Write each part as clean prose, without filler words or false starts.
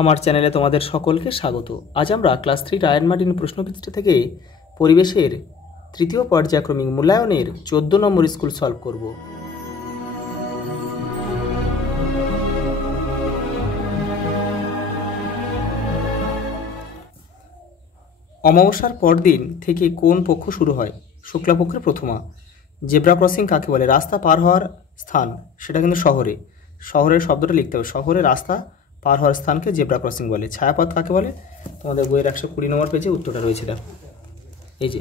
আমার চ্যানেলে তোমাদের সকলকে স্বাগত। আজ আমরা ক্লাস 3 রায়ান মার্টিন প্রশ্নবিচিত্র থেকে পরিবেশের তৃতীয় পর্যায়ক্রমিক মূল্যায়নের 14 নম্বর স্কুল সলভ করব। অমাবস্যার পরদিন থেকে কোন পক্ষ শুরু হয়? শুক্লাপক্ষের প্রথমা। জেব্রা ক্রসিং কাকে বলে? রাস্তা পার হওয়ার স্থান, সেটা কিন্তু শহরে। শহরের শব্দটা লিখতে হবে, শহরে রাস্তা পার হওয়ার স্থানকে জেব্রা ক্রসিং বলে। ছায়াপথ কাকে বলে? তোমাদের বইয়ের 120 নম্বর পেজে উত্তরটা রয়েছে, দেখো এই যে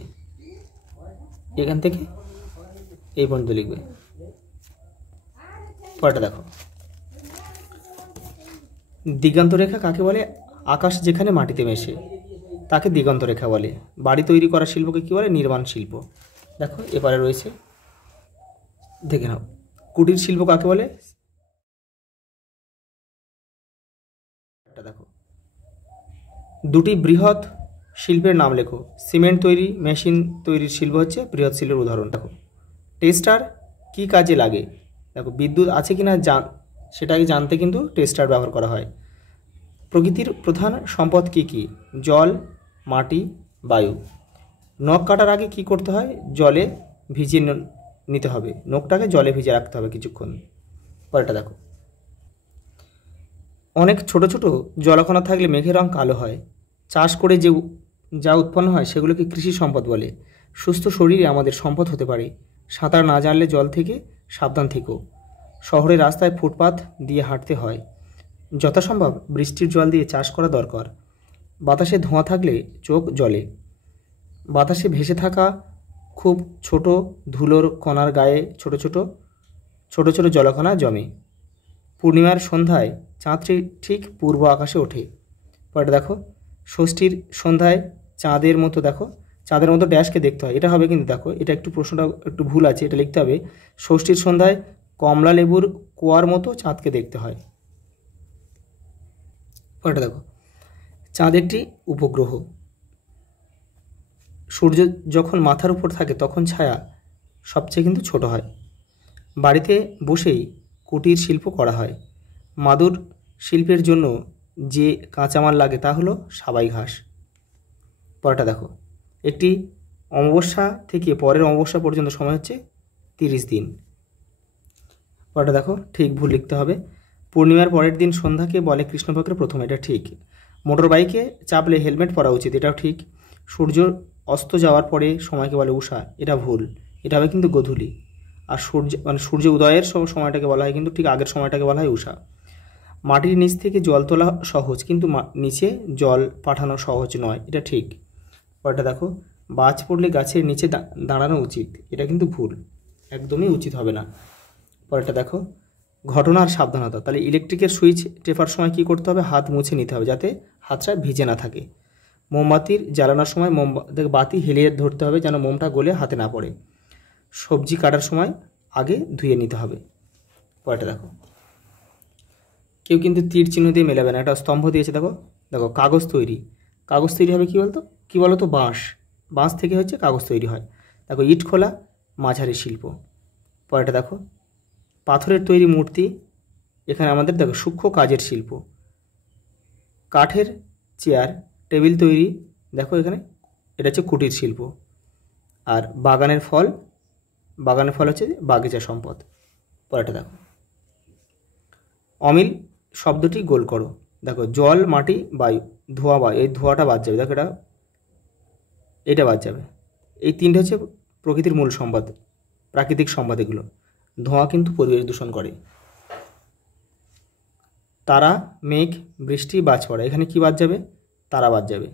এখান থেকে এই পর্যন্ত লিখবে। পরেরটা দেখো, দিগন্ত রেখা কাকে বলে? আকাশ যেখানে মাটিতে মেশে তাকে দিগন্ত রেখা বলে। বাড়ি তৈরি করা শিল্পকে কী বলে? নির্মাণ শিল্প। দেখো এবারে রয়েছে, দেখে নাও, কুটির শিল্প কাকে বলে? দেখো, দুটি বৃহৎ শিল্পের নাম লেখো। সিমেন্ট তৈরি, মেশিন তৈরির শিল্প হচ্ছে বৃহৎ শিল্পের উদাহরণ। দেখো, টেস্টার কি কাজে লাগে? দেখো, বিদ্যুৎ আছে কিনা সেটাকে জানতে কিন্তু টেস্টার ব্যবহার করা হয়। প্রকৃতির প্রধান সম্পদ কি কি? জল, মাটি, বায়ু। নখ কাটার আগে কি করতে হয়? জলে ভিজিয়ে নিতে হবে, নখটাকে জলে ভিজিয়ে রাখতে হবে কিছুক্ষণ। পরেরটা দেখো, অনেক ছোট ছোট জলকণা থাকলে মেঘের রং কালো হয়। চাষ করে যা উৎপন্ন হয় সেগুলোকে কৃষি সম্পদ বলে। সুস্থ শরীরে আমাদের সম্পদ হতে পারে। সাঁতার না জানলে জল থেকে সাবধান থেকো। শহরের রাস্তায় ফুটপাথ দিয়ে হাঁটতে হয়। যথাসম্ভব বৃষ্টির জল দিয়ে চাষ করা দরকার। বাতাসে ধোঁয়া থাকলে চোখ জ্বলে। বাতাসে ভেসে থাকা খুব ছোট ধুলোর কণার গায়ে ছোট ছোট জলকণা জমে। পূর্ণিমার সন্ধ্যায় চাঁদটি ঠিক পূর্ব আকাশে ওঠে। পরে দেখো, ষষ্ঠীর সন্ধ্যায় চাঁদের মতো, দেখো চাঁদের মতো ড্যাশকে দেখতে হয়, এটা হবে কিন্তু, দেখো এটা একটু প্রশ্নটা একটু ভুল আছে, এটা লিখতে হবে ষষ্ঠীর সন্ধ্যায় কমলা লেবুর কোয়ার মতো চাঁদকে দেখতে হয়। পরেটা দেখো, চাঁদ একটি উপগ্রহ। সূর্য যখন মাথার উপর থাকে তখন ছায়া সবচেয়ে কিন্তু ছোট হয়। বাড়িতে বসেই কুটির শিল্প করা হয়। মাদুর শিল্পের জন্য যে কাঁচামাল লাগে তা হলো সাবাই ঘাস। পরেরটা দেখো, একটি অমাবস্যা থেকে পরের অমাবস্যা পর্যন্ত সময় হচ্ছে 30 দিন। পরেরটা দেখো, ঠিক ভুল লিখতে হবে। পূর্ণিমার পরের দিন সন্ধ্যাকে বলে কৃষ্ণপক্ষের প্রথম, এটা ঠিক। মোটর বাইকে চাপলে হেলমেট পরা উচিত, এটাও ঠিক। সূর্য অস্ত যাওয়ার পরে সময়কে বলে উষা, এটা ভুল, এটা হবে কিন্তু গোধূলি। আর সূর্য উদয়ের সময়টাকে বলা হয় কিন্তু ঠিক আগের সময়টাকে বলা হয় উষা। মাটির নিচ থেকে জল তোলা সহজ, কিন্তু নিচে জল পাঠানো সহজ নয়, এটা ঠিক। পরেরটা দেখো, বাজ পড়লে গাছের নিচে দাঁড়ানো উচিত, এটা কিন্তু ভুল, একদমই উচিত হবে না। পরেরটা দেখো, ঘটনা আর সাবধানতা। তাহলে ইলেকট্রিকের সুইচ টেপার সময় কী করতে হবে? হাত মুছে নিতে হবে যাতে হাতটা ভিজে না থাকে। মোমবাতির জ্বালানোর সময় বাতি হেলিয়ে ধরতে হবে যেন মোমটা গলে হাতে না পড়ে। সবজি কাটার সময় আগে ধুয়ে নিতে হবে। পরেরটা দেখো, কেউ কিন্তু তীর চিহ্ন দিয়ে মেলাবে না, একটা স্তম্ভ দিয়েছে, দেখো দেখো, কাগজ তৈরি হবে কি বলতো? বাঁশ থেকে হচ্ছে কাগজ তৈরি হয়। দেখো, ইট খোলা মাঝারি শিল্প। পরেরটা দেখো, পাথরের তৈরি মূর্তি, এখানে আমাদের দেখো সূক্ষ্ম কাজের শিল্প। কাঠের চেয়ার টেবিল তৈরি, দেখো এখানে এটা হচ্ছে কুটির শিল্প। আর বাগানের ফল হচ্ছে বাগিচা সম্পদ। পরেরটা দেখো, অমিল শব্দটি গোল করো। দেখো, জল, মাটি, বায়ু, ধোঁয়া, বায়ু, এই ধোঁয়াটা বাদ যাবে, দেখো এটা বাদ যাবে। এই তিনটে হচ্ছে প্রকৃতির মূল সম্পদ, প্রাকৃতিক সম্পদ এগুলো। ধোঁয়া কিন্তু পরিবেশ দূষণ করে। তারা, মেঘ, বৃষ্টি, বাজ পড়া, এখানে কি বাদ যাবে? তারা বাদ যাবে।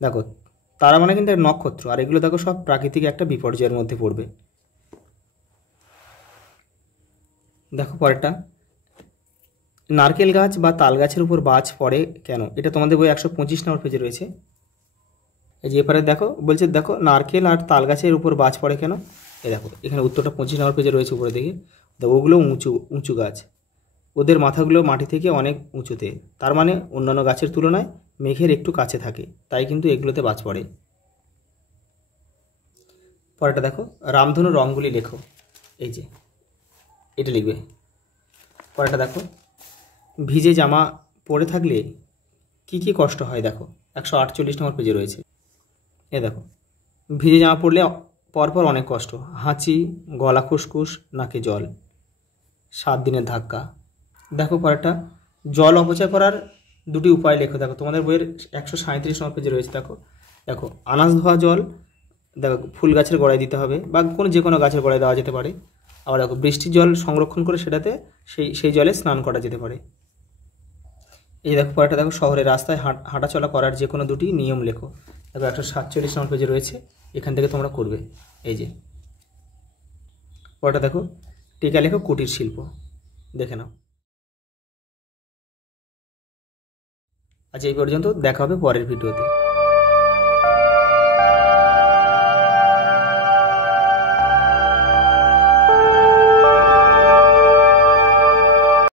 দেখো, তারা মানে কিন্তু নক্ষত্র, আর এগুলো দেখো সব প্রাকৃতিক একটা বিপর্যয়ের মধ্যে পড়বে। দেখো পরেরটা, নারকেল গাছ বা তাল গাছের উপর বাজ পড়ে কেন? এটা তোমাদের বই 125 নম্বর পেজে রয়েছে। এই যে এবারে দেখো, বলছে দেখো নারকেল আর তাল গাছের উপর বাজ পড়ে কেন? এই দেখো এখানে উত্তরটা 25 নম্বর পেজে রয়েছে উপরে দিকে। দেখো, ওগুলো উঁচু গাছ, ওদের মাথাগুলো মাটি থেকে অনেক উঁচুতে, তার মানে অন্যান্য গাছের তুলনায় মেঘের একটু কাছে থাকে, তাই কিন্তু এগুলোতে বাজ পড়ে। পরেরটা দেখো, রামধনু রঙগুলি লেখো, এই যে এটা লিখবে। পরেরটা দেখো, ভিজে জামা পড়ে থাকলে কি কি কষ্ট হয় দেখো, 148 নম্বর পেজে রয়েছে। এ দেখো, ভিজে জামা পরলে পরপর অনেক কষ্ট, হাঁচি, গলা খুসখুস, নাকে জল, 7 দিনের ধাক্কা। দেখো পরেরটা, জল অপচয় করার দুটি উপায় লেখো। দেখো তোমাদের বইয়ের 137 নম্বর পেজে রয়েছে। দেখো দেখো আনাজ ধোয়া জল, দেখো ফুল গাছের গোড়ায় দিতে হবে বা যে কোনো গাছের গোড়ায় দেওয়া যেতে পারে। আবার দেখো বৃষ্টির জল সংরক্ষণ করে সেটাতে সেই জলে স্নান করা যেতে পারে। এই দেখো পরেরটা, দেখো শহরের রাস্তায় হাঁটাচলা করার যে কোনো দুটি নিয়ম লেখো। দেখো 147 নম্বর পেজে রয়েছে, এখান থেকে তোমরা করবে। এই যে পরেরটা দেখো, টিকা লেখো কুটির শিল্প, দেখে নাও। আজ এই পর্যন্ত, দেখা হবে পরের ভিডিওতে।